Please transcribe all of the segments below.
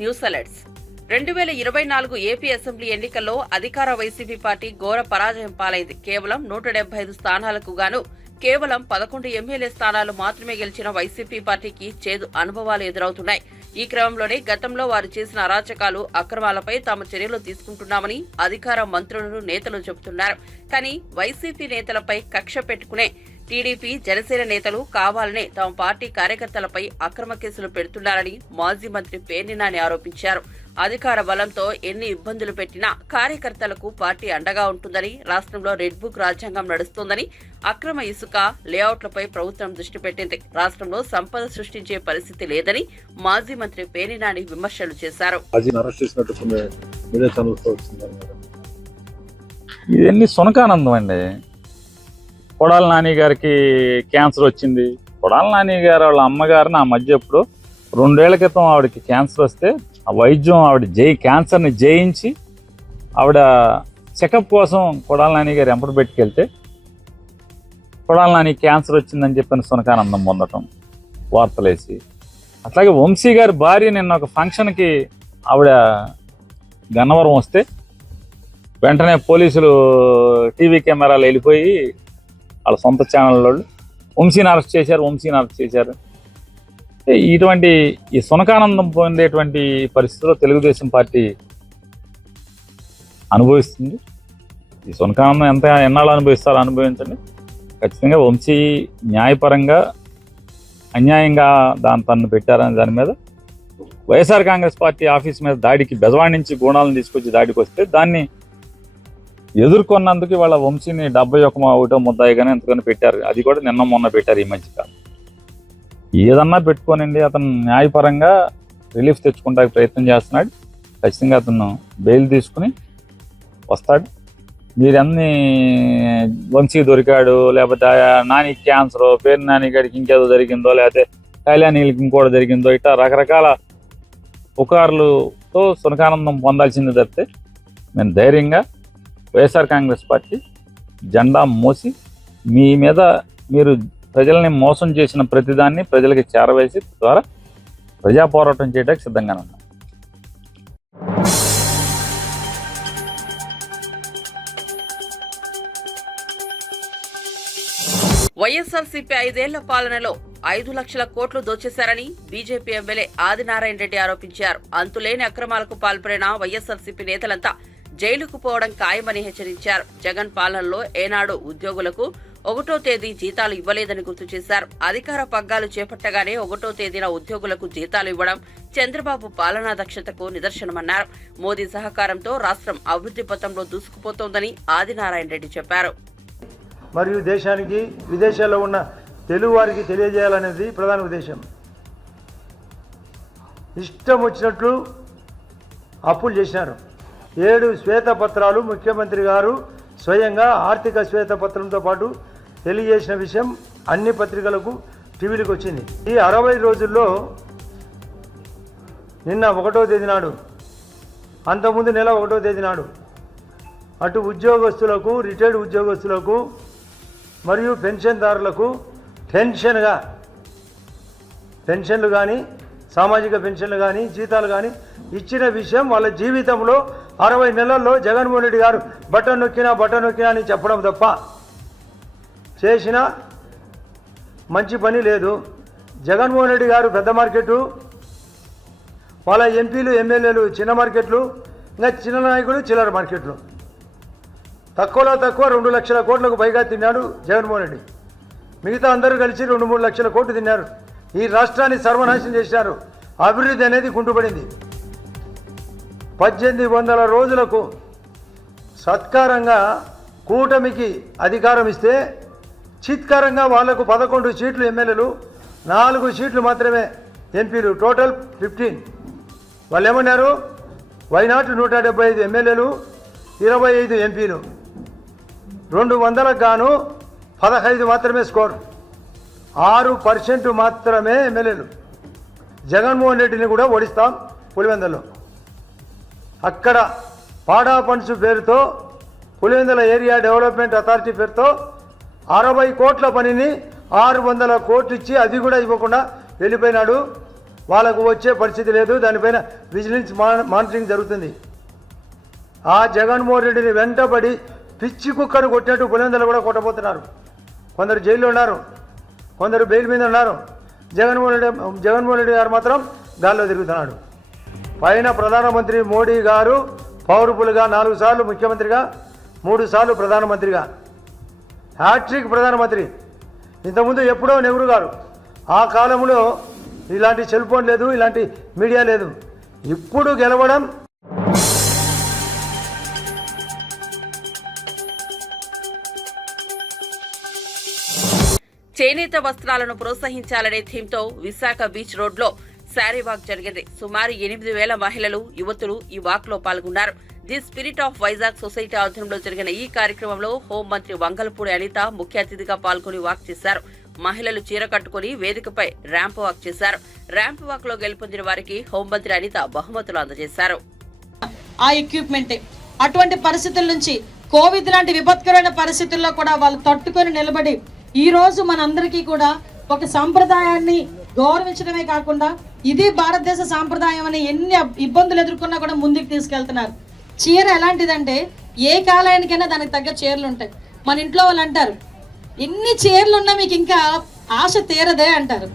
News alerts 2024 AP assembly ఎన్నికల్లో అధికార YCP party ఘోర పరాజయం పాలైంది. కేవలం 175 స్థానాలకు గాను కేవలం 11 ఎమ్మెల్యే స్థానాలు మాత్రమే గెలిచిన వైసీపీ పార్టీకి చేదు అనుభవాలు ఎదురవుతున్నాయి. ఈ క్రమంలోనే గతంలో వారు చేసిన అరాచకాలు, అక్రమాలపై తాము చర్యలు తీసుకుంటున్నామని అధికార మంత్రులు, నేతలు చెబుతున్నారు. కానీ వైసీపీ నేతలపై కక్ష పెట్టుకునే టీడీపీ, జనసేన నేతలు కావాలనే తమ పార్టీ కార్యకర్తలపై అక్రమ కేసులు పెడుతున్నారని మాజీ మంత్రి పేర్ని నాని ఆరోపించారు. అధికార బలంతో ఎన్ని ఇబ్బందులు పెట్టినా కార్యకర్తలకు పార్టీ అండగా ఉంటుందని, రాష్ట్రంలో రెడ్ బుక్ రాజ్యాంగం నడుస్తోందని, అక్రమ ఇసుక లేఅవుట్లపై ప్రభుత్వం దృష్టి పెట్టింది. రాష్ట్రంలో సంపద సృష్టించే పరిస్థితి లేదని మాజీ మంత్రి పేర్ని నాని విమర్శలు చేశారు. ఇవన్నీ సునకానందం అండి. కొడాలి నాని గారికి క్యాన్సర్ వచ్చింది. కొడాలి నాని గారు వాళ్ళ అమ్మగారు నా మధ్య ఎప్పుడు 2 ఏళ్ల క్రితం ఆవిడకి క్యాన్సర్ వస్తే ఆ వైద్యం ఆవిడ క్యాన్సర్ని జయించి ఆవిడ చెకప్ కోసం కొడాలి నాని గారు ఎంపటి పెట్టుకెళ్తే కొడాలి నాని క్యాన్సర్ వచ్చిందని చెప్పిన సునకానందం పొందటం వార్తలేసి. అట్లాగే వంశీ గారి భార్య నిన్న ఒక ఫంక్షన్కి ఆవిడ గన్నవరం వస్తే వెంటనే పోలీసులు టీవీ కెమెరాలు వెళ్ళిపోయి వాళ్ళ సొంత ఛానల్లో వంశీని అరెస్ట్ చేశారు. ఇటువంటి ఈ సునకానందం పొందేటువంటి పరిస్థితుల్లో తెలుగుదేశం పార్టీ అనుభవిస్తుంది. ఈ సునకానందం ఎన్నాళ్ళు అనుభవిస్తారో అనుభవించండి. ఖచ్చితంగా వంశీ న్యాయపరంగా అన్యాయంగా తన్ను పెట్టారనే దాని మీద వైఎస్ఆర్ కాంగ్రెస్ పార్టీ ఆఫీస్ మీద దాడికి బెజవాడి నుంచి గూణాలను తీసుకొచ్చి దాడికి వస్తే దాన్ని ఎదుర్కొన్నందుకు వాళ్ళ వంశీని 71 ముద్దాయిగానే ఎంతగానో పెట్టారు. అది కూడా నిన్న మొన్న పెట్టారు ఈ మధ్యకాలం. ఏదన్నా పెట్టుకోనండి, అతను న్యాయపరంగా రిలీఫ్ తెచ్చుకుంటానికి ప్రయత్నం చేస్తున్నాడు. ఖచ్చితంగా అతను బెయిల్ తీసుకుని వస్తాడు. మీరన్నీ వంశీ దొరికాడు, లేకపోతే నాని క్యాన్సర్, పేరు నాని గారికి ఇంకేదో జరిగిందో, లేకపోతే కళ్యాణీలకి ఇంకోటి జరిగిందో, ఇట్లా రకరకాల పుకార్లతో సునకానందం పొందాల్సింది తప్పితే నేను ధైర్యంగా వైఎస్ఆర్ కాంగ్రెస్ పార్టీ జెండా మోసి మీ మీద మీరు ప్రజల్ని మోసం చేసిన ప్రతిదాన్ని ప్రజలకి చేరవేసి ద్వారా ప్రజా పోరాటం చేయడానికి సిద్ధంగా ఉన్నాం. వైఎస్ఆర్సీపీ 5 ఏళ్ల పాలనలో 5 లక్షల కోట్లు దోచేశారని బీజేపీ ఎమ్మెల్యే ఆదినారాయణ రెడ్డి ఆరోపించారు. అంతులేని అక్రమాలకు పాల్పడిన వైఎస్ఆర్సీపీ నేతలంతా జైలుకు పోవడం ఖాయమని హెచ్చరించారు. జగన్ పాలనలో ఏనాడు ఉద్యోగులకు 1వ తేదీ జీతాలు ఇవ్వలేదని గుర్తు చేశారు. అధికార పగ్గాలు చేపట్టగానే 1వ తేదీన ఉద్యోగులకు జీతాలు ఇవ్వడం చంద్రబాబు పాలనా దక్షతకు నిదర్శనమన్నారు. మోదీ సహకారంతో రాష్ట్రం అభివృద్ధి పథంలో దూసుకుపోతోందని ఆదినారాయణ రెడ్డి చెప్పారు. మరియు దేశానికి, విదేశాల్లో ఉన్న తెలుగు వారికి తెలియజేయాలనేది ప్రధాన ఉద్దేశం. ఇష్టం వచ్చినట్లు అప్పులు చేసినారు. 7 శ్వేతపత్రాలు ముఖ్యమంత్రి గారు స్వయంగా ఆర్థిక శ్వేతపత్రంతో పాటు తెలియజేసిన విషయం అన్ని పత్రికలకు, టీవీలకు వచ్చింది. ఈ 60 రోజుల్లో నిన్న 1వ తేదీ నాడు, అంతకుముందు నెల 1వ తేదీ నాడు అటు ఉద్యోగస్తులకు, రిటైర్డ్ ఉద్యోగస్తులకు మరియు పెన్షన్దారులకు పెన్షన్లు కానీ, సామాజిక పెన్షన్లు కానీ, జీతాలు కానీ ఇచ్చిన విషయం వాళ్ళ జీవితంలో 60 నెలల్లో జగన్మోహన్ రెడ్డి గారు బటన్ నొక్కినా అని చెప్పడం తప్ప చేసిన మంచి పని లేదు. జగన్మోహన్ రెడ్డి గారు పెద్ద మార్కెటు, వాళ్ళ ఎంపీలు, ఎమ్మెల్యేలు చిన్న మార్కెట్లు, ఇంకా చిన్న నాయకులు చిల్లర మార్కెట్లు. తక్కువలో తక్కువ 2 లక్షల కోట్లకు పైగా తిన్నాడు జగన్మోహన్ రెడ్డి. మిగతా అందరూ కలిసి 2-3 లక్షల కోట్లు తిన్నారు. ఈ రాష్ట్రాన్ని సర్వనాశనం చేశారు. అభివృద్ధి అనేది కుంటుపడింది. 1800 రోజులకు సత్కారంగా కూటమికి అధికారం ఇస్తే చిత్కారంగా వాళ్లకు 11 సీట్లు ఎమ్మెల్యేలు, 4 సీట్లు మాత్రమే ఎంపీలు, టోటల్ 15. వాళ్ళు ఏమన్నారు? వైనాట్ 175 ఎమ్మెల్యేలు, 25 ఎంపీలు, 200కు గాను 15 మాత్రమే స్కోర్, 6% మాత్రమే ఎమ్మెల్యేలు. జగన్మోహన్ రెడ్డిని కూడా ఓడిస్తాం పులివెందులలో. అక్కడ పాడా ఫండ్స్ పేరుతో, పులివెందుల ఏరియా డెవలప్మెంట్ అథారిటీ పేరుతో 60 కోట్ల పనిని 600 కోట్లు ఇచ్చి అది కూడా ఇవ్వకుండా వెళ్ళిపోయినాడు. వాళ్ళకు వచ్చే పరిస్థితి లేదు. దానిపైన విజిలెన్స్ మానిటరింగ్ జరుగుతుంది. ఆ జగన్మోహన్ రెడ్డిని వెంటబడి పిచ్చి కుక్కను కొట్టినట్టు పులివెందులు కూడా కొట్టబోతున్నారు. కొందరు జైల్లో ఉన్నారు, కొందరు బెయిల్ మీద ఉన్నారు. జగన్మోహన్ రెడ్డి గారు మాత్రం గాల్లో తిరుగుతున్నాడు. పైన ప్రధానమంత్రి మోడీ గారు పవర్ఫుల్గా 4 సార్లు ముఖ్యమంత్రిగా, 3 సార్లు ప్రధానమంత్రిగా, హ్యాట్రిక్ ప్రధానమంత్రి. ఇంతకుముందు ఎప్పుడో నెహ్రూ గారు. ఆ కాలంలో ఇలాంటి సెల్ ఫోన్ లేదు, ఇలాంటి మీడియా లేదు. ఇప్పుడు గెలవడం చేనేత వస్త్రాలను ప్రోత్సహించాలనే థీమ్తో విశాఖ బీచ్ రోడ్లో శారీ వాక్ జరిగింది. సుమారు 8,000 మహిళలు, యువతులు ఈ వాక్లో పాల్గొన్నారు. The spirit of Vizag society ఆధ్వర్యంలో జరిగిన ఈ కార్యక్రమంలో హోంమంత్రి వంగలపూడి అనిత ముఖ్య అతిథిగా పాల్గొని వాక్ చేశారు. మహిళలు చీర కట్టుకుని వేదికపై ర్యాంప్ వాక్ చేశారు. ర్యాంప్ వాక్ లో గెలుపొందిన వారికి హోంమంత్రి అనిత బహుమతులు అందజేశారు. ఆ ఎక్విప్మెంట్ అటువంటి పరిస్థితుల నుంచి, కోవిడ్ లాంటి విపత్కరమైన పరిస్థితుల్లో కూడా వాళ్ళు తట్టుకొని నిలబడి ఈ రోజు మనందరికీ కూడా ఒక సంప్రదాయాన్ని గౌరవించడమే కాకుండా ఇది భారతదేశ సాంప్రదాయం అని ఎన్ని ఇబ్బందులు ఎదుర్కొన్నా కూడా ముందుకు తీసుకెళ్తున్నారు. చీర ఎలాంటిదంటే ఏ కాలానికైనా దానికి తగ్గ చీరలు ఉంటాయి. మన ఇంట్లో వాళ్ళు అంటారు, ఎన్ని చీరలు ఉన్నా మీకు ఇంకా ఆశ తీరదే అంటారు.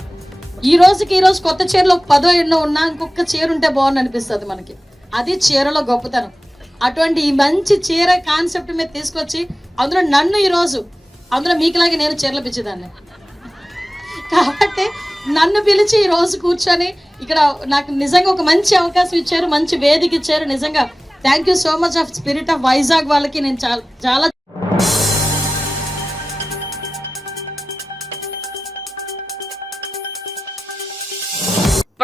ఈ రోజు కొత్త చీరలు 10 ఎన్నో ఉన్నా ఇంకొక చీర ఉంటే బాగుంది అనిపిస్తుంది మనకి. అది చీరలో గొప్పతనం. అటువంటి ఈ మంచి చీర కాన్సెప్ట్ మీద తీసుకొచ్చి అందులో నన్ను అందులో మీకులాగే నేను చీరలు పిచ్చేదాన్ని కాబట్టి నన్ను పిలిచి ఈ రోజు కూర్చొని ఇక్కడ నాకు నిజంగా ఒక మంచి అవకాశం ఇచ్చారు, మంచి వేదిక ఇచ్చారు. నిజంగా thank you so much of spirit of Vizag వాళ్ళకి నేను చాలా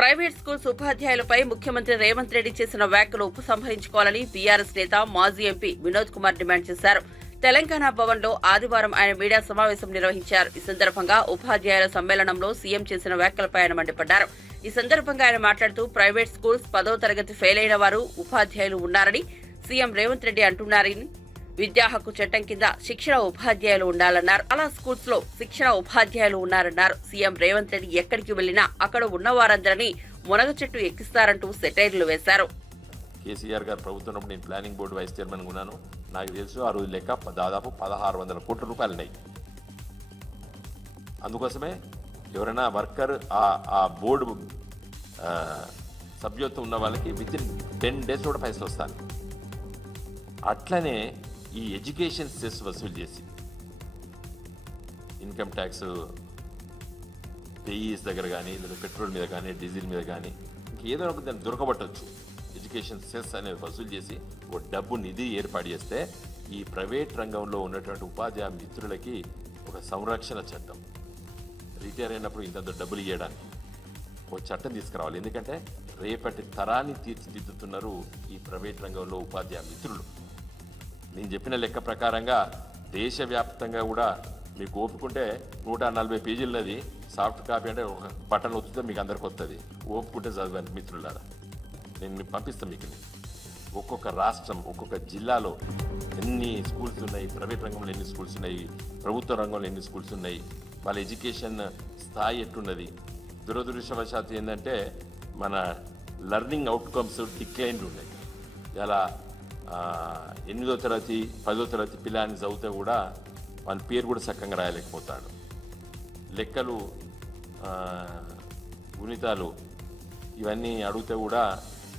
ప్రైవేట్ స్కూల్స్ ఉపాధ్యాయులపై ముఖ్యమంత్రి రేవంత్ రెడ్డి చేసిన వ్యాఖ్యలు ఉపసంహరించుకోవాలని బీఆర్ఎస్ నేత మాజీ ఎంపీ వినోద్ కుమార్ డిమాండ్ చేశారు. తెలంగాణ భవన్లో ఆదివారం ఆయన మీడియా సమావేశం నిర్వహించారు. ఈ సందర్భంగా ఉపాధ్యాయుల సమ్మేళనంలో సీఎం చేసిన వ్యాఖ్యలపై ఆయన మండిపడ్డారు. ఈ సందర్భంగా ఆయన మాట్లాడుతూ ప్రైవేట్ స్కూల్స్ 10వ తరగతి ఫెయిల్ అయిన వారు ఉపాధ్యాయులు ఉన్నారని సీఎం రేవంత్ రెడ్డి అంటున్నారని, విద్యా హక్కు చట్టం కింద శిక్షణ ఉపాధ్యాయులు ఉండాలన్నారు. అలా స్కూల్స్ లో శిక్షణ ఉపాధ్యాయులు ఉన్నారన్నారు. సీఎం రేవంత్ రెడ్డి ఎక్కడికి వెళ్లినా అక్కడ ఉన్న వారందరినీ మునగ చెట్టు ఎక్కిస్తారంటూ సెటైర్లు వేశారు. కేసీఆర్ గారు ప్రభుత్వం నేను ప్లానింగ్ బోర్డు వైస్ చైర్మన్ ఉన్నాను. నాకు తెలుసు ఆ రోజు లెక్క దాదాపు 1600 కోట్ల రూపాయలు ఉన్నాయి. అందుకోసమే ఎవరైనా వర్కర్ ఆ బోర్డు సభ్యత్వం ఉన్న వాళ్ళకి వితిన్ 10 days కూడా పైసలు వస్తాను. అట్లనే ఈ ఎడ్యుకేషన్ సెస్ వసూలు చేసి ఇన్కమ్ ట్యాక్స్ పేయీస్ దగ్గర కానీ, లేదా పెట్రోల్ మీద కానీ, డీజిల్ మీద కానీ ఇంకేదో ఒక దాన్ని దొరకబట్టచ్చు. ఎడ్యుకేషన్ సెస్ అనేది వసూలు చేసి ఓ డబ్బు నిధి ఏర్పాటు చేస్తే ఈ ప్రైవేట్ రంగంలో ఉన్నటువంటి ఉపాధ్యాయ మిత్రులకి ఒక సంరక్షణ చట్టం, రిటైర్ అయినప్పుడు ఇంత డబ్బులు ఇవ్వడానికి ఒక చట్టం తీసుకురావాలి. ఎందుకంటే రేపటి తరాన్ని తీర్చిదిద్దుతున్నారు ఈ ప్రైవేట్ రంగంలో ఉపాధ్యాయ మిత్రులు. నేను చెప్పిన లెక్క ప్రకారంగా దేశవ్యాప్తంగా కూడా మీకు ఓపుకుంటే 140 పేజీలది సాఫ్ట్ కాపీ అంటే ఒక బటన్ వస్తుందో మీకు అందరికి వస్తుంది. ఓపుకుంటే చదవండి మిత్రులారా, నేను పంపిస్తాను మీకు. ఒక్కొక్క రాష్ట్రం, ఒక్కొక్క జిల్లాలో ఎన్ని స్కూల్స్ ఉన్నాయి, ప్రైవేట్ రంగంలో ఎన్ని స్కూల్స్ ఉన్నాయి, ప్రభుత్వ రంగంలో ఎన్ని స్కూల్స్ ఉన్నాయి, వాళ్ళ ఎడ్యుకేషన్ స్థాయి ఎట్టున్నది. దురదృష్టవశాత్తు ఏంటంటే మన లెర్నింగ్ అవుట్కమ్స్ డిక్లైన్డ్ ఉన్నాయి. ఇలా 8వ తరగతి 10వ తరగతి పిల్లాన్ని చదివితే కూడా వాళ్ళ పేరు కూడా చక్కగా రాయలేకపోతాడు. లెక్కలు, గుణితాలు ఇవన్నీ అడిగితే కూడా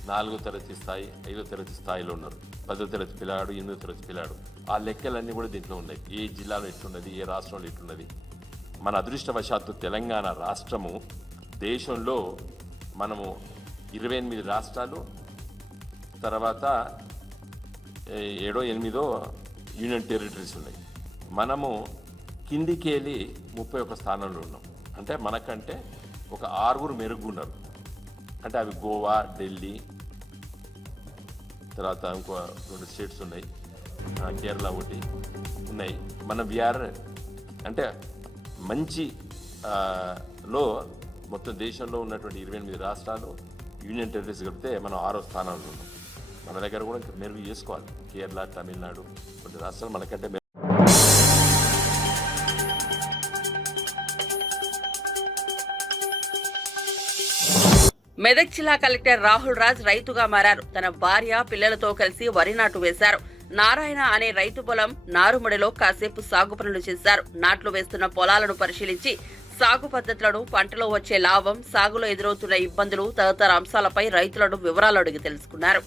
4వ తరగతి స్థాయి, 5వ తరగతి స్థాయిలో ఉన్నారు. 10వ తరగతి పిల్లాడు, 8వ తరగతి పిల్లాడు, ఆ లెక్కలన్నీ కూడా దీంట్లో ఉన్నాయి. ఏ జిల్లాలో ఎట్టున్నది, ఏ రాష్ట్రంలో ఎట్టున్నది. మన అదృష్టవశాత్తు తెలంగాణ రాష్ట్రము దేశంలో మనము 28 రాష్ట్రాలు, తర్వాత 7 8 యూనియన్ టెరిటరీస్ ఉన్నాయి. మనము కిందికి వెళ్ళి 31 స్థానంలో ఉన్నాం. అంటే మనకంటే ఒక 6 మెరుగున్నారు. అంటే అవి గోవా, ఢిల్లీ, తర్వాత ఇంకో 2 స్టేట్స్ ఉన్నాయి, కేరళ ఒకటి ఉన్నాయి. మన విఆర్ అంటే మంచి లో మొత్తం దేశంలో ఉన్నటువంటి 28 రాష్ట్రాలు, యూనియన్ టెరిటరీస్ కలిపితే మనం 6వ స్థానంలో ఉన్నాం. మన దగ్గర కూడా ఇంకా మెరుగు చేసుకోవాలి. కేరళ, తమిళనాడు కొన్ని రాష్ట్రాలు మనకంటే మెదక్ జిల్లా కలెక్టర్ రాహుల్ రాజ్ రైతుగా మారారు. తన భార్య పిల్లలతో కలిసి వరి నాటు వేశారు. నారాయణ అనే రైతు పొలం నారుమడిలో కాసేపు సాగు పనులు చేశారు. నాట్లు వేస్తున్న పొలాలను పరిశీలించి సాగు పద్ధతులను, పంటలో వచ్చే లాభం, సాగులో ఎదురవుతున్న ఇబ్బందులు తదితర అంశాలపై రైతులను వివరాలు అడిగి తెలుసుకున్నారు.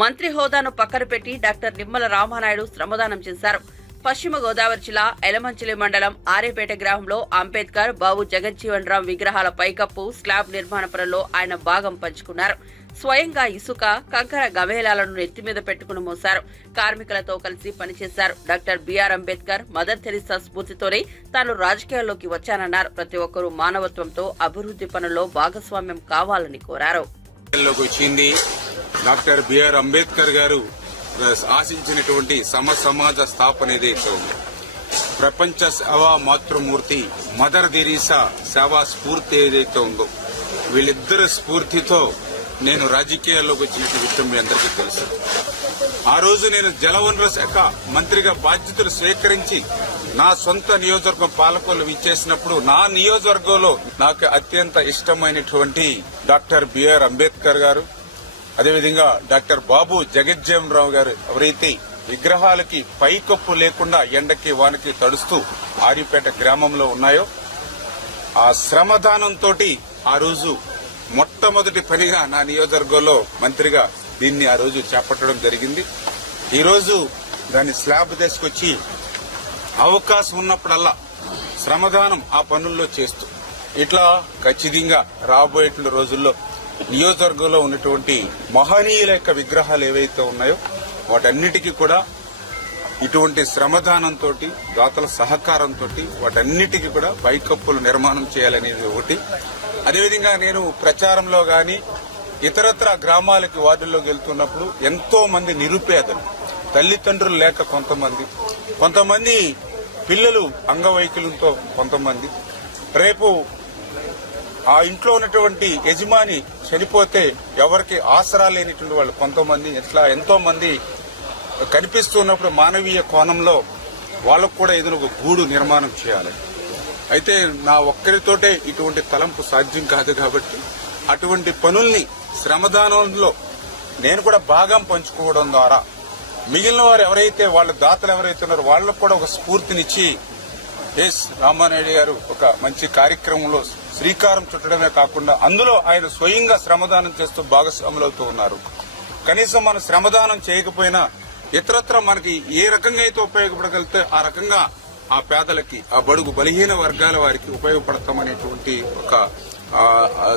మంత్రి హోదాను పక్కన పెట్టి డాక్టర్ నిమ్మల రామానాయుడు శ్రమదానం చేశారు. పశ్చిమ గోదావరి జిల్లా ఎలమంచిలి మండలం ఆరేపేట గ్రామంలో అంబేద్కర్, బాబు జగజ్జీవన్ రామ్ విగ్రహాల పైకప్పు, స్లాబ్ నిర్మాణ పనుల్లో ఆయన భాగం పంచుకున్నారు. స్వయంగా ఇసుక, కంకర గవేలాలను నెత్తిమీద పెట్టుకుని మోశారు. కార్మికులతో కలిసి పనిచేశారు. Doctor BR Ambedkar, Mother Teresa స్ఫూర్తితోనే తాను రాజకీయాల్లోకి వచ్చానన్నారు. ప్రతి ఒక్కరూ మానవత్వంతో అభివృద్ధి పనుల్లో భాగస్వామ్యం కావాలని కోరారు. డాక్టర్ బిఆర్ అంబేద్కర్ గారు ఆశించినటువంటి సమాజ స్థాపన ఏదైతే ఉందో, ప్రపంచ సేవా మాతృమూర్తి మదర్ థెరిసా సేవా స్ఫూర్తి ఏదైతే ఉందో, వీళ్ళిద్దరి స్ఫూర్తితో నేను రాజకీయాల్లోకి వచ్చిన విషయం మీ అందరికీ తెలుసు. ఆ రోజు నేను జలవనరుల శాఖ మంత్రిగా బాధ్యతలు స్వీకరించి నా సొంత నియోజకవర్గం పాలకొల్లు ఇచ్చేసినప్పుడు నా నియోజకవర్గంలో నాకు అత్యంత ఇష్టమైనటువంటి డాక్టర్ బిఆర్ అంబేద్కర్ గారు, అదేవిధంగా డాక్టర్ బాబు జగజ్జీవన్ రావు గారు ఎవరైతే విగ్రహాలకి పైకప్పు లేకుండా ఎండకి వానకి తడుస్తూ ఆరిపేట గ్రామంలో ఉన్నాయో, ఆ శ్రమదానంతో ఆ రోజు మొట్టమొదటి పనిగా నా నియోజకవర్గంలో మంత్రిగా దీన్ని ఆ రోజు చేపట్టడం జరిగింది. ఈ రోజు దాన్ని స్లాబ్ తీసుకొచ్చి అవకాశం ఉన్నప్పుడల్లా శ్రమదానం ఆ పనుల్లో చేస్తూ ఇట్లా ఖచ్చితంగా రాబోయే రోజుల్లో నియోజకవర్గంలో ఉన్నటువంటి మహనీయుల యొక్క విగ్రహాలు ఏవైతే ఉన్నాయో వాటన్నిటికీ కూడా ఇటువంటి శ్రమదానంతో, దాతల సహకారంతో వాటన్నిటికీ కూడా పైకప్పులు నిర్మాణం చేయాలనేది ఒకటి. అదేవిధంగా నేను ప్రచారంలో గాని ఇతరత్ర గ్రామాలకి వార్డుల్లోకి వెళ్తున్నప్పుడు ఎంతో మంది నిరుపేదలు, తల్లిదండ్రులు లేక కొంతమంది పిల్లలు అంగవైకల్యంతో, కొంతమంది రేపు ఆ ఇంట్లో ఉన్నటువంటి యజమాని చనిపోతే ఎవరికి ఆసరా లేనిటువంటి వాళ్ళు కొంతమంది, ఇట్లా ఎంతో మంది కనిపిస్తున్నప్పుడు మానవీయ కోణంలో వాళ్ళకు కూడా ఏదైనా ఒక గూడు నిర్మాణం చేయాలి. అయితే నా ఒక్కరితోటే ఇటువంటి తలంపు సాధ్యం కాదు కాబట్టి అటువంటి పనుల్ని శ్రమదానంలో నేను కూడా భాగం పంచుకోవడం ద్వారా మిగిలిన వారు ఎవరైతే వాళ్ళ దాతలు ఎవరైతే ఉన్నారో వాళ్ళకు కూడా ఒక స్ఫూర్తినిచ్చి ఎస్ రామానాయుడు గారు ఒక మంచి కార్యక్రమంలో శ్రీకారం చుట్టడమే కాకుండా అందులో ఆయన స్వయంగా శ్రమదానం చేస్తూ భాగస్వాములవుతూ ఉన్నారు. కనీసం మనం శ్రమదానం చేయకపోయినా ఇతరత్ర మనకి ఏ రకంగా అయితే ఉపయోగపడగలిగితే ఆ రకంగా ఆ పేదలకి, ఆ బడుగు బలహీన వర్గాల వారికి ఉపయోగపడతామనేటువంటి ఒక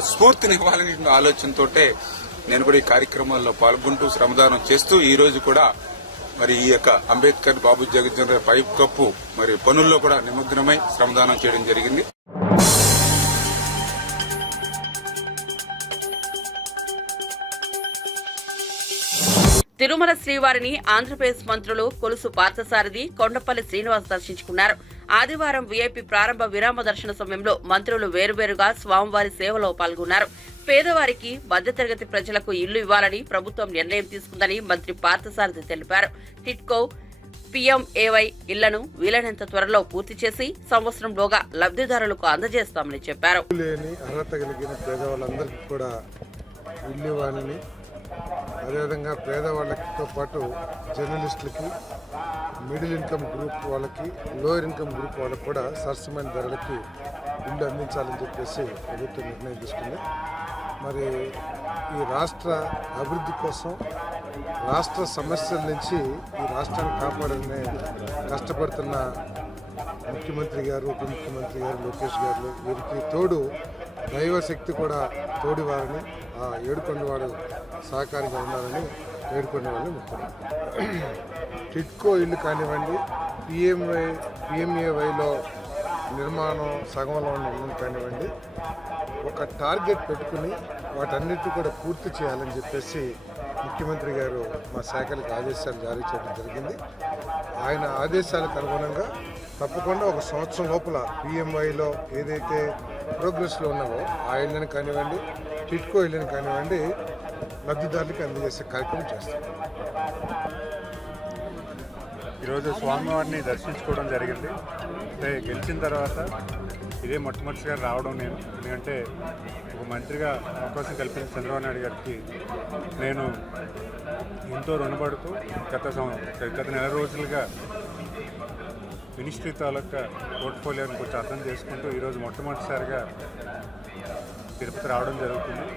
స్ఫూర్తిని ఇవ్వాలనే ఆలోచనతోటే నేను కూడా ఈ కార్యక్రమాల్లో పాల్గొంటూ శ్రమదానం చేస్తూ ఈ రోజు కూడా మరి ఈ యొక్క అంబేద్కర్ బాబు జగజ్జీవన్ రామ్ పైప్ కప్పు మరి పనుల్లో కూడా నిమగ్నమై శ్రమదానం చేయడం జరిగింది. తిరుమల శ్రీవారిని ఆంధ్రప్రదేశ్ మంత్రులు కొలుసు పార్థసారథి, కొండపల్లి శ్రీనివాస్ దర్శించుకున్నారు. ఆదివారం వీఐపీ ప్రారంభ విరామ దర్శన సమయంలో మంత్రులు వేరువేరుగా స్వామివారి సేవలో పాల్గొన్నారు. పేదవారికి, మధ్యతరగతి ప్రజలకు ఇల్లు ఇవ్వాలని ప్రభుత్వం నిర్ణయం తీసుకుందని మంత్రి పార్థసారథి తెలిపారు. టిట్కో, పీఎంఏవై ఇళ్లను వీలైనంత త్వరలో పూర్తి చేసి సంవత్సరంలోగా లబ్ధిదారులకు అందజేస్తామని చెప్పారు. అర్హత కలిగిన పేదవాళ్ళందరికీ కూడా ఇల్లు ఇవ్వాలని, అదేవిధంగా పేదవాళ్ళతో పాటు జర్నలిస్టులకి, మిడిల్ ఇన్కమ్ గ్రూప్ వాళ్ళకి, లోయర్ ఇన్కమ్ గ్రూప్ వాళ్ళకి కూడా సరసమైన ధరలకి ఇల్లు అందించాలని చెప్పేసి ప్రభుత్వం నిర్ణయం తీసుకుంది. మరి ఈ రాష్ట్ర అభివృద్ధి కోసం, రాష్ట్ర సమస్యల నుంచి ఈ రాష్ట్రాన్ని కాపాడనే కష్టపడుతున్న ముఖ్యమంత్రి గారు, ఉప ముఖ్యమంత్రి గారు, లోకేష్ గారు, వీరికి తోడు దైవశక్తి కూడా తోడివారని, ఆ ఏడుకొండవాడు సహకారిగా ఉండాలని ఏడుకొండవాడిని ముఖ్యమంత్రి. టిట్కో ఇల్లు కానివ్వండి, పిఎంఏవైలో నిర్మాణం సగంలో ఉన్న ఇల్లు కానివ్వండి, ఒక టార్గెట్ పెట్టుకుని వాటన్నిటి కూడా పూర్తి చేయాలని చెప్పేసి ముఖ్యమంత్రి గారు మా శాఖలకు ఆదేశాలు జారీ చేయడం జరిగింది. ఆయన ఆదేశాలకు అనుగుణంగా తప్పకుండా ఒక సంవత్సరం లోపల పిఎంఐలో ఏదైతే ప్రోగ్రెస్లో ఉన్నావో ఆ ఇళ్ళని కానివ్వండి, టిట్కో ఇళ్ళని కానివ్వండి, లబ్ధిదారులకు అందజేసే కార్యక్రమం చేస్తాం. ఈరోజు స్వామివారిని దర్శించుకోవడం జరిగింది. అంటే గెలిచిన తర్వాత ఇదే మొట్టమొదటిసారి రావడం నేను. ఎందుకంటే ఒక మంత్రిగా అవకాశం కల్పించిన చంద్రబాబు నాయుడు గారికి నేను ఎంతో రుణపడుతూ గత నెల రోజులుగా మినిస్ట్రీ తాలూకా పోర్ట్ఫోలియోని కొంచెం అర్థం చేసుకుంటూ ఈరోజు మొట్టమొదటిసారిగా తిరుపతి రావడం జరుగుతుంది.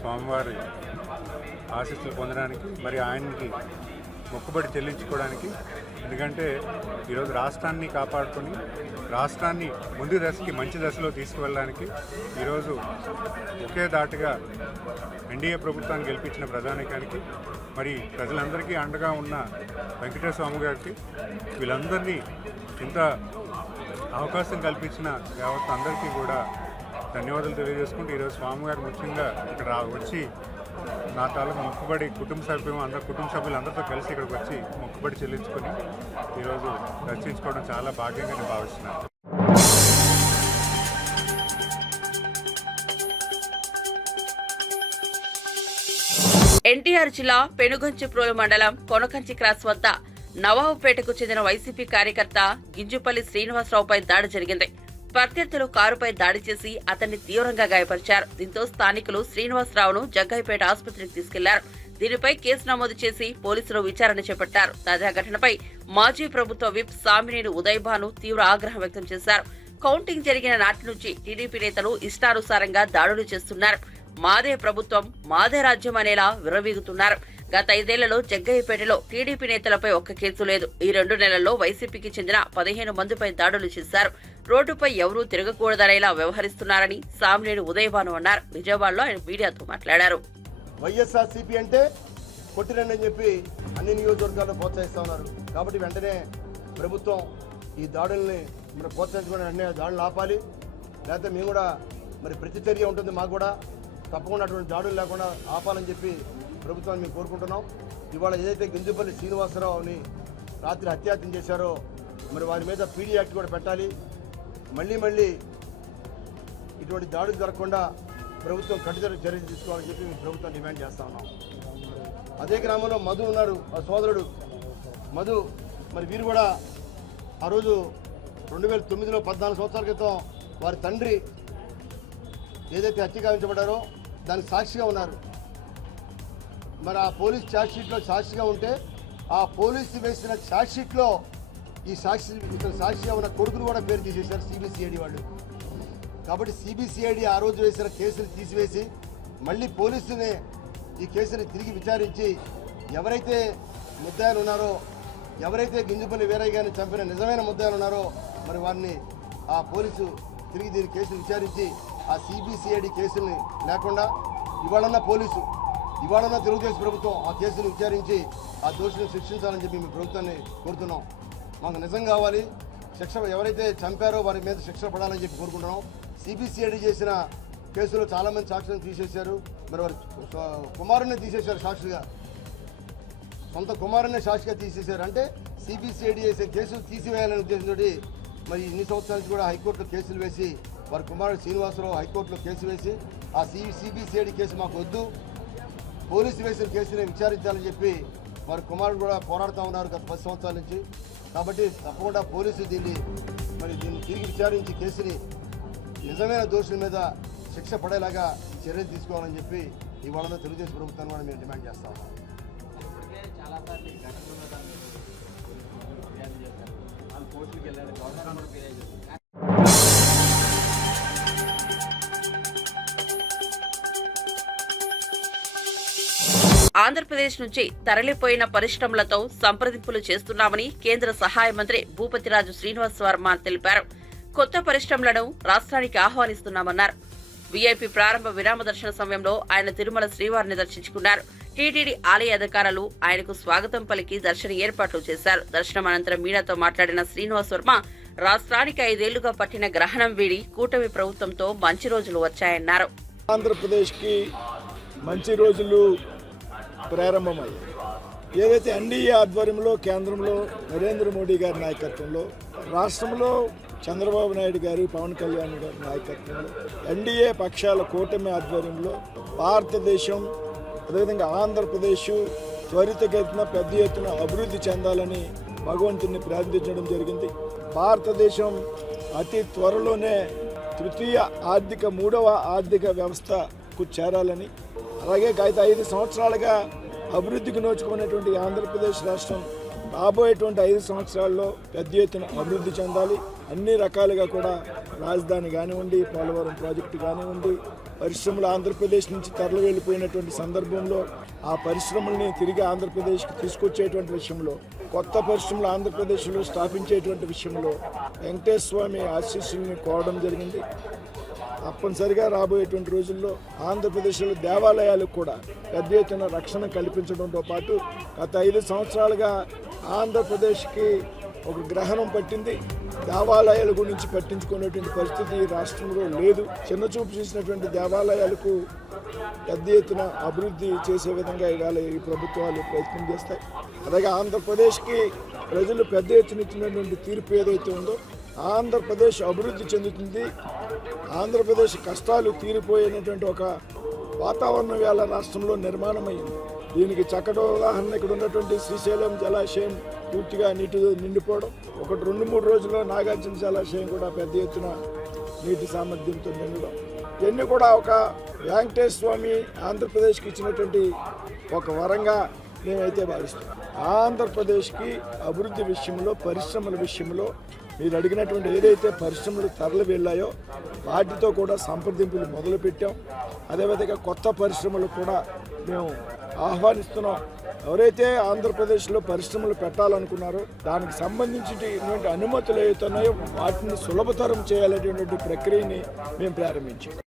స్వామివారి ఆశీస్సులు పొందడానికి, మరి ఆయనకి మొక్కుబడి చెల్లించుకోవడానికి. ఎందుకంటే ఈరోజు రాష్ట్రాన్ని కాపాడుకొని రాష్ట్రాన్ని ముందు దశకి మంచి దశలో తీసుకువెళ్ళడానికి ఈరోజు ఒకే దాటుగా ఎన్డీఏ ప్రభుత్వాన్ని గెలిపించిన ప్రధానికానికి, మరి ప్రజలందరికీ అండగా ఉన్న వెంకటేశ్వర స్వామి గారికి, వీళ్ళందరినీ ఇంత అవకాశం కల్పించిన యావత్ అందరికీ కూడా ధన్యవాదాలు తెలియజేసుకుంటూ ఈరోజు స్వామివారు ముఖ్యంగా ఇక్కడ వచ్చి నా తాలూకు మొక్కుబడి కుటుంబ సభ్యులందరితో కలిసి ఇక్కడికి వచ్చి మొక్కుబడి చెల్లించుకొని ఈరోజు దర్శించుకోవడం చాలా భాగ్యంగా నేను భావిస్తున్నాను. ఎన్టీఆర్ జిల్లా పెనుగంచిప్రోలు మండలం కొనకంచి క్రాస్ వద్ద నవాబుపేటకు చెందిన వైసీపీ కార్యకర్త గింజుపల్లి శ్రీనివాసరావుపై దాడి జరిగింది. ప్రత్యర్థులు కారుపై దాడి చేసి అతన్ని తీవ్రంగా గాయపరిచారు. దీంతో స్థానికులు శ్రీనివాసరావును జగ్గయ్యపేట ఆసుపత్రికి తీసుకెళ్లారు. దీనిపై కేసు నమోదు చేసి పోలీసులు విచారణ చేపట్టారు. తాజా ఘటనపై మాజీ ప్రభుత్వ విప్ సామినేని ఉదయభాను తీవ్ర ఆగ్రహం వ్యక్తం చేశారు. కౌంటింగ్ జరిగిన నాటి నుంచి టీడీపీ నేతలు ఇష్టానుసారంగా దాడులు చేస్తున్నారు. మాదే ప్రభుత్వం, మాదే రాజ్యం అనేలా విర్రవీగుతున్నారు. గత 5 ఏళ్లలో జగ్గయ్యపేటలో టీడీపీ నేతలపై ఒక్క కేసు లేదు. ఈ 2 నెలల్లో వైసీపీకి చెందిన 15 మందిపై దాడులు చేశారు. రోడ్డుపై ఎవరూ తిరగకూడదనేలా వ్యవహరిస్తున్నారని సామినేని ఉదయభాను అన్నారు. విజయవాడలో ఆయన మీడియాతో మాట్లాడారు. వైఎస్ఆర్సీపీ అంటే కొట్టిరండి అని చెప్పి అన్ని నియోజకవర్గాల్లో ప్రోత్సహిస్తూ ఉన్నారు. కాబట్టి వెంటనే ప్రభుత్వం ఈ దాడుల్ని మరి ప్రోత్సహించుకుని వెంటనే దాడులు ఆపాలి. లేకపోతే మేము కూడా మరి ప్రతిచర్య ఉంటుంది, మాకు కూడా తప్పకుండా అటువంటి దాడులు లేకుండా ఆపాలని చెప్పి ప్రభుత్వాన్ని మేము కోరుకుంటున్నాం. ఇవాళ ఏదైతే గింజుపల్లి శ్రీనివాసరావుని రాత్రి హత్యాయత్నం చేశారో మరి వారి మీద పీడీ యాక్ట్ కూడా పెట్టాలి. మళ్ళీ ఇటువంటి దాడులు జరగకుండా ప్రభుత్వం కఠిన చర్యలు తీసుకోవాలని చెప్పి మేము ప్రభుత్వం డిమాండ్ చేస్తా ఉన్నాం. అదే గ్రామంలో మధు ఉన్నారు, ఆ సోదరుడు మధు. మరి వీరు కూడా ఆ రోజు 2009లో 14 సంవత్సరాల క్రితం వారి తండ్రి ఏదైతే హత్య గావించబడ్డారో దానికి సాక్షిగా ఉన్నారు. మరి ఆ పోలీస్ ఛార్జ్షీట్లో సాక్షిగా ఉంటే ఆ పోలీసు వేసిన ఛార్జ్షీట్లో ఈ సాక్షిగా ఉన్న కొడుకును కూడా పేరు తీసేశారు సిబిసిఐడి వాళ్ళు. కాబట్టి సిబిసిఐడి ఆ రోజు వేసిన కేసులు తీసివేసి మళ్ళీ పోలీసునే ఈ కేసుని తిరిగి విచారించి ఎవరైతే ముద్దాయిలు ఉన్నారో, ఎవరైతే గింజపల్లి వీరయ్య గారిని చంపిన నిజమైన ముద్దాయిలు ఉన్నారో మరి వారిని ఆ పోలీసు తిరిగి దీని కేసును విచారించి ఆ సిబిసిఐడి కేసుల్ని లేకుండా ఇవాళన్న పోలీసు, ఇవాళన్న తెలుగుదేశం ప్రభుత్వం ఆ కేసును విచారించి ఆ దోషులను శిక్షించాలని చెప్పి మీ ప్రభుత్వాన్ని కోరుతున్నాం. మాకు నిజం కావాలి, శిక్ష ఎవరైతే చంపారో వారి మీద శిక్ష పడాలని చెప్పి కోరుకుంటున్నాం. సిబిసిఐడి చేసిన కేసులో చాలామంది సాక్షులను తీసేశారు. మరి వారి కుమారుణ్ణి తీసేశారు సాక్షిగా, సొంత కుమారుణ్ణి సాక్షిగా తీసేశారు. అంటే సిబిసిఐడి చేసే కేసులు తీసివేయాలనే ఉద్దేశంతో మరి ఇన్ని సంవత్సరాల నుంచి కూడా హైకోర్టులో కేసులు వేసి వారి కుమారుడు శ్రీనివాసరావు హైకోర్టులో కేసు వేసి ఆ సిబిసిఐడి కేసు మాకు వద్దు, పోలీసు వేసిన కేసుని విచారించాలని చెప్పి వారి కుమారుడు కూడా పోరాడుతూ ఉన్నారు గత 10 సంవత్సరాల నుంచి. కాబట్టి తప్పకుండా పోలీసు దీన్ని తిరిగి విచారించి కేసుని నిజమైన దోషుల మీద శిక్ష పడేలాగా చర్యలు తీసుకోవాలని చెప్పి ఇవాళ తెలుగుదేశం ప్రభుత్వాన్ని కూడా మేము డిమాండ్ చేస్తా ఉన్నాం. ఆంధ్రప్రదేశ్ నుంచి తరలిపోయిన పరిశ్రమలతో సంప్రదింపులు చేస్తున్నామని కేంద్ర సహాయ మంత్రి భూపతిరాజు శ్రీనివాస్ వర్మ తెలిపారు. కొత్త పరిశ్రమలను రాష్ట్రానికి ఆహ్వానిస్తున్నామన్నారు. వీఐపీ ప్రారంభ విరామ దర్శన సమయంలో ఆయన తిరుమల శ్రీవారిని దర్శించుకున్నారు. టీటీడీ ఆలయ అధికారులు ఆయనకు స్వాగతం పలికి దర్శన ఏర్పాట్లు చేశారు. దర్శనం అనంతరం మీడియాతో మాట్లాడిన శ్రీనివాస్ వర్మ రాష్ట్రానికి 5 ఏళ్లుగా పట్టిన గ్రహణం వీడి కూటమి ప్రభుత్వంతో మంచి రోజులు వచ్చాయన్నారు. ఆంధ్రప్రదేశ్కి మంచి రోజులు ప్రారంభమయ్యాయి. ఏదైతే ఎన్డీఏ ఆధ్వర్యంలో కేంద్రంలో నరేంద్ర మోడీ గారి నాయకత్వంలో, రాష్ట్రంలో చంద్రబాబు నాయుడు గారు, పవన్ కళ్యాణ్ గారి నాయకత్వంలో, ఎన్డీఏ పక్షాల కూటమి ఆధ్వర్యంలో భారతదేశం అదేవిధంగా ఆంధ్రప్రదేశ్ త్వరితగతిన పెద్ద ఎత్తున అభివృద్ధి చెందాలని భగవంతుని ప్రార్థించడం జరిగింది. భారతదేశం అతి త్వరలోనే మూడవ ఆర్థిక వ్యవస్థకు చేరాలని, అలాగే గత 5 సంవత్సరాలుగా అభివృద్ధికి నోచుకున్నటువంటి ఆంధ్రప్రదేశ్ రాష్ట్రం రాబోయేటువంటి 5 సంవత్సరాల్లో పెద్ద ఎత్తున అభివృద్ధి చెందాలి. అన్ని రకాలుగా కూడా రాజధాని కానివ్వండి, పోలవరం ప్రాజెక్టు కానివ్వండి, పరిశ్రమలు ఆంధ్రప్రదేశ్ నుంచి తరలి వెళ్ళిపోయినటువంటి సందర్భంలో ఆ పరిశ్రమల్ని తిరిగి ఆంధ్రప్రదేశ్కి తీసుకొచ్చేటువంటి విషయంలో, కొత్త పరిశ్రమలు ఆంధ్రప్రదేశ్లో స్థాపించేటువంటి విషయంలో వెంకటేశ్వర స్వామి ఆశీస్సుల్ని కోరడం జరిగింది. తప్పనిసరిగా రాబోయేటువంటి రోజుల్లో ఆంధ్రప్రదేశ్లో దేవాలయాలకు కూడా పెద్ద ఎత్తున రక్షణ కల్పించడంతో పాటు గత 5 సంవత్సరాలుగా ఆంధ్రప్రదేశ్కి ఒక గ్రహణం పట్టింది. దేవాలయాల గురించి పట్టించుకునేటువంటి పరిస్థితి రాష్ట్రంలో లేదు. చిన్నచూపు చూసినటువంటి దేవాలయాలకు పెద్ద ఎత్తున అభివృద్ధి చేసే విధంగా ఇవాళ ఈ ప్రభుత్వాలు ప్రయత్నం చేస్తాయి. అలాగే ఆంధ్రప్రదేశ్కి ప్రజలు పెద్ద ఎత్తున ఇచ్చినటువంటి తీర్పు ఏదైతే ఉందో, ఆంధ్రప్రదేశ్ అభివృద్ధి చెందుతుంది, ఆంధ్రప్రదేశ్ కష్టాలు తీరిపోయినటువంటి ఒక వాతావరణం వేళ రాష్ట్రంలో నిర్మాణమైంది. దీనికి చక్కటి ఉదాహరణ ఇక్కడ ఉన్నటువంటి శ్రీశైలం జలాశయం పూర్తిగా నీటితో నిండిపోవడం, 1-2-3 రోజుల్లో నాగార్జున జలాశయం కూడా పెద్ద ఎత్తున నీటి సామర్థ్యంతో నిండడం, ఇవన్నీ కూడా ఒక వెంకటేశ్వర స్వామి ఆంధ్రప్రదేశ్కి ఇచ్చినటువంటి ఒక వరంగా మేమైతే భావిస్తున్నాం. ఆంధ్రప్రదేశ్కి అభివృద్ధి విషయంలో, పరిశ్రమల విషయంలో మీరు అడిగినటువంటి ఏదైతే పరిశ్రమలు తరలి వెళ్ళాయో వాటితో కూడా సంప్రదింపులు మొదలుపెట్టాం. అదేవిధంగా కొత్త పరిశ్రమలు కూడా మేము ఆహ్వానిస్తున్నాం. ఎవరైతే ఆంధ్రప్రదేశ్లో పరిశ్రమలు పెట్టాలనుకున్నారో దానికి సంబంధించినటువంటి అనుమతులు ఏవైతున్నాయో వాటిని సులభతరం చేయాలనేటువంటి ప్రక్రియని మేము ప్రారంభించాం.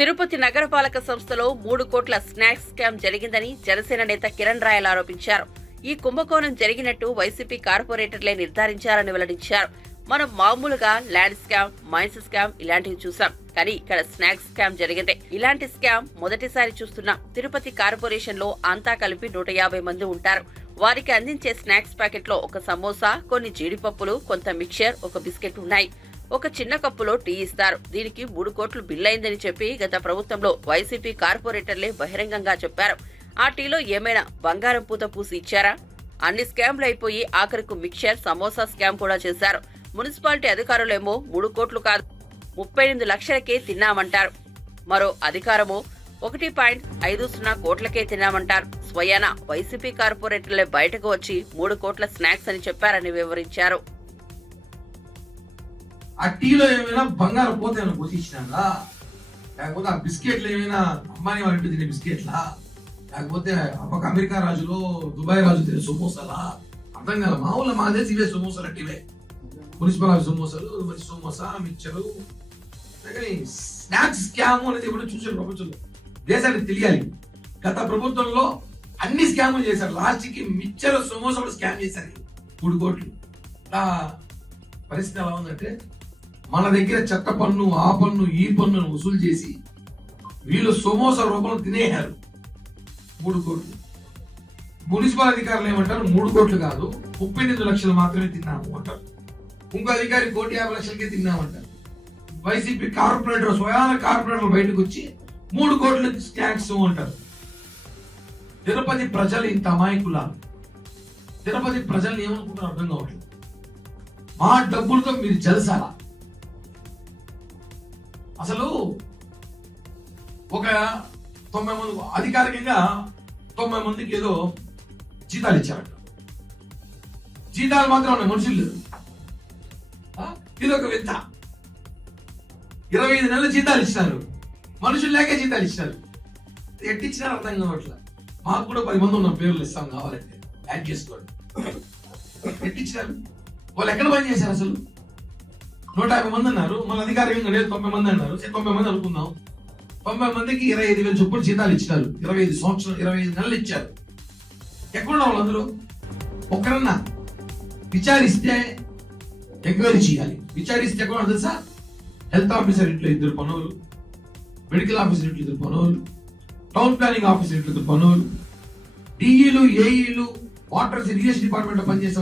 తిరుపతి నగరపాలక సంస్థలో 3 కోట్ల స్నాక్స్ స్కామ్ జరిగిందని జనసేన నేత కిరణ్ రాయల్ ఆరోపించారు. ఈ కుంభకోణం జరిగినట్టు వైసీపీ కార్పొరేటర్లే నిర్ధారించారని వెల్లడించారు. మనం మామూలుగా ల్యాండ్ స్కామ్, మైన్స్ స్కామ్ ఇలాంటివి చూసాం, కానీ ఇక్కడ స్నాక్స్ స్కామ్ జరిగింది. ఇలాంటి స్కామ్ మొదటిసారి చూస్తున్నాం. తిరుపతి కార్పొరేషన్ లో అంతా కలిపి 150 మంది ఉంటారు. వారికి అందించే స్నాక్స్ ప్యాకెట్లో ఒక సమోసా, కొన్ని జీడిపప్పులు, కొంత మిక్చర్, ఒక బిస్కెట్ ఉన్నాయి. ఒక చిన్న కప్పులో టీ ఇస్తారు. దీనికి 3 కోట్లు బిల్లయిందని చెప్పి గత ప్రభుత్వంలో వైసీపీ కార్పొరేటర్లే బహిరంగంగా చెప్పారు. ఆ టీలో ఏమైనా బంగారం పూత పూసి ఇచ్చారా? అన్ని స్కామ్లు అయిపోయి ఆఖరికి మిక్చర్, సమోసా స్కామ్ కూడా చేశారు. మున్సిపాలిటీ అధికారులేమో 3 కోట్లు కాదు 38 లక్షలకే తిన్నామంటారు. మరో అధికారమో 1.50 కోట్లకే తిన్నామంటారు. స్వయాన వైసీపీ కార్పొరేటర్లే బయటకు వచ్చి 3 కోట్ల స్నాక్స్ అని చెప్పారని వివరించారు. ఆ టీలో ఏమైనా బంగారం పోతే ఏమైనా పోషించినా, లేకపోతే ఆ బిస్కెట్లు ఏమైనా అంబానీ వాళ్ళ ఇంటి తినే బిస్కెట్లా, లేకపోతే ఒక అమెరికా రాజులో దుబాయ్ రాజు తినే సమోసాలా, అర్థం కాదు. మామూలు మా దేశం ఇవే సమోసాలు అట్టివే, మున్సిపల్ ఆఫీస్ సమోసాలు, మరి సమోసా మిక్చరు. కానీ స్నాక్స్ స్కామ్ అనేది ఎప్పుడు చూసారు ప్రపంచంలో, దేశానికి తెలియాలి. గత ప్రభుత్వంలో అన్ని స్కాములు చేశారు, లాస్ట్ కి మిక్చర్ సమోసా కూడా స్కామ్ చేశారు 3 కోట్లు. పరిస్థితి ఎలా ఉందంటే, మన దగ్గర చెత్త పన్ను, ఆ పన్ను, ఈ పన్నును వసూలు చేసి వీళ్ళు సమోసా రూపంలో తినేయారు 3 కోట్లు. మున్సిపల్ అధికారులు ఏమంటారు, 3 కోట్లు కాదు 38 లక్షలు మాత్రమే తిన్నాము అంటారు. ఇంకో అధికారి 1,50,00,000కే తిన్నామంటారు. వైసీపీ కార్పొరేటర్, స్వయాన కార్పొరేటర్ బయటకు వచ్చి 3 కోట్ల స్నాక్స్ అంటారు. తిరుపతి ప్రజలు ఇంత అమాయకులా? తిరుపతి ప్రజల్ని ఏమనుకుంటారు అర్థం కావట్లేదు. మా డబ్బులతో మీరు జలసాలా? అసలు ఒక 90 మంది అధికారికంగా 90 మందికి ఏదో జీతాలు ఇచ్చారట. జీతాలు మాత్రం ఉన్నాయి, మనుషులు లేరు. ఇది ఒక వింత. 25 నెలల జీతాలు ఇచ్చినారు, మనుషులు లేక జీతాలు ఇచ్చినారు. ఎట్టిచ్చినారు అర్థం కావట్లేదు. మాకు కూడా 10 మంది ఉన్న పేర్లు ఇస్తాం, కావాలంటే యాడ్ చేసుకోండి. ఎట్టిచ్చినారు? వాళ్ళు ఎక్కడ పని చేశారు? అసలు 150 మంది అన్నారు, మన అధికారికంగా లేదు 90 మంది అన్నారు. 90 మంది అనుకుందాం. 90 మందికి 25,000 చొప్పున జీతాలు ఇచ్చినారు. 25 నెలలు ఇచ్చారు. ఎక్కడున్నా వాళ్ళందరూ? ఒక్కరన్నా విచారిస్తే ఎంక్వైరీ చేయాలి. విచారిస్తే ఎక్కడ తెలుసా? హెల్త్ ఆఫీసర్ ఇంట్లో 2 పనులు, మెడికల్ ఆఫీసర్ ఇంట్లో 2 పనులు, టౌన్ ప్లానింగ్ ఆఫీసర్ ఇంట్లో 2 పనులు, డిఈలు, ఏఈలు, వాటర్ ఇరిగేషన్ డిపార్ట్మెంట్ లో పనిచేసే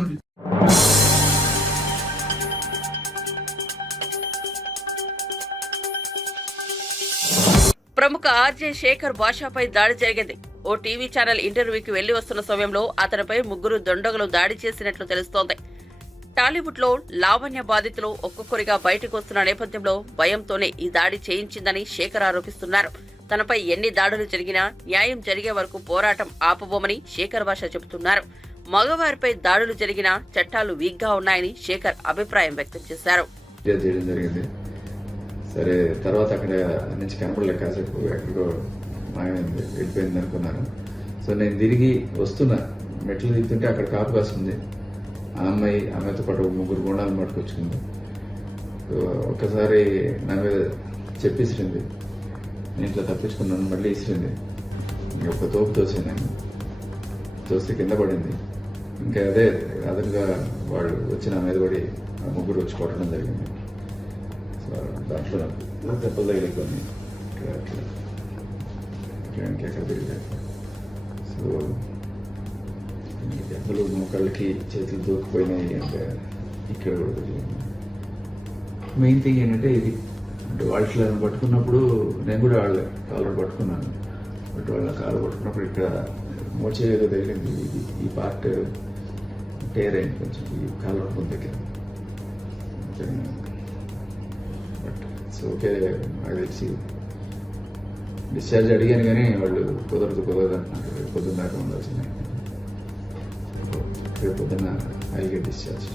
ప్రముఖ ఆర్జే శేఖర్ భాషపై దాడి జరిగింది. ఓ టీవీ ఛానల్ ఇంటర్వ్యూకి వెళ్లి వస్తున్న సమయంలో అతనిపై 3 దుండగులు దాడి చేసినట్లు తెలుస్తోంది. టాలీవుడ్ లో లావణ్య బాధితులు ఒక్కొక్కరిగా బయటకు వస్తున్న నేపథ్యంలో భయంతోనే ఈ దాడి చేయించిందని శేఖర్ ఆరోపిస్తున్నారు. తనపై ఎన్ని దాడులు జరిగినా న్యాయం జరిగే వరకు పోరాటం ఆపబోమని శేఖర్ భాష చెబుతున్నారు. మగవారిపై దాడులు జరిగినా చట్టాలు వీక్ గా ఉన్నాయని శేఖర్ అభిప్రాయం వ్యక్తం చేశారు. సరే, తర్వాత అక్కడ నుంచి కనపడలేదు, కాసేపు ఎక్కడికో మాయమైంది, వెళ్ళిపోయింది అనుకున్నాను. సో నేను తిరిగి వస్తున్నా, మెట్లు దిగుతుంటే అక్కడ కాపు కాస్తుంది. ఆ అమ్మాయితో పాటు 3 గుండాలను పట్టుకొచ్చుకుంది. ఒక్కసారి నా మీద చెప్పిసిరింది, నేను ఇట్లా తప్పించుకున్నాను, మళ్ళీ ఇసిరింది. ఒక తోపు తోసాను, తోస్తే కింద పడింది. ఇంకా అదే అదనుగా వాళ్ళు వచ్చి నా మీద పడి 3 వచ్చి కొట్టడం జరిగింది. దాంట్లో దెబ్బలు తగిలికొని ఎక్కడ తిరిగారు. సో దెబ్బలు మోకాళ్ళకి చేతులు దూకిపోయినాయి. అంటే ఇక్కడ కూడా జరిగింది. మెయిన్ థింగ్ ఏంటంటే ఇది, అంటే వాళ్ళ పట్టుకున్నప్పుడు నేను కూడా వాళ్ళ కాలర్ పట్టుకున్నాను. బట్ వాళ్ళ కాలు పట్టుకున్నప్పుడు ఇక్కడ మోచే ఏదో తగిలింది. ఈ పార్ట్ టేర్ అయింది కొంచెం, ఈ కాలు పట్టుకున్న దగ్గర. But it's okay. నాకు తెలిసి డిశ్చార్జ్ అడిగాను కానీ వాళ్ళు కుదరదు అంటున్నారు. రేపు పొద్దున్న దాకా ఉండాల్సిందే. రేపు పొద్దున్న ఐ గెట్ డిశ్చార్జ్.